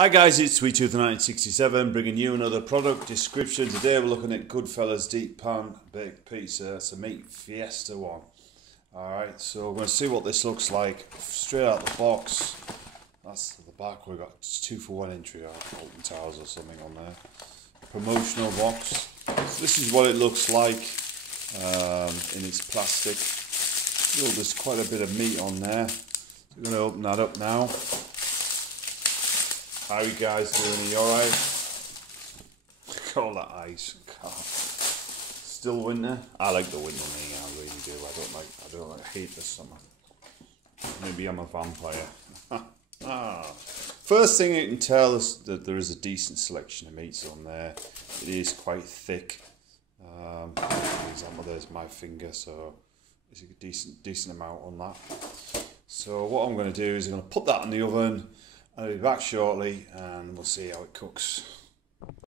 Hi guys, it's Sweet Tooth 1967 bringing you another product description. Today we're looking at Goodfellas deep pan baked pizza. It's a meat fiesta one. Alright, so we're going to see what this looks like straight out the box. That's the back. We've got 2-for-1 entry or Alton Towers or something on there. Promotional box. So this is what it looks like in its plastic. Oh, there's quite a bit of meat on there. So we're going to open that up now. How you guys doing? Are you alright? Look at all that ice. God. Still winter? I like the winter, me. I really do. I don't hate the summer. Maybe I'm a vampire. First thing you can tell is that there is a decent selection of meats on there. It is quite thick. For example, there's my finger, so there's a decent amount on that. So what I'm going to do is I'm going to put that in the oven. I'll be back shortly and we'll see how it cooks.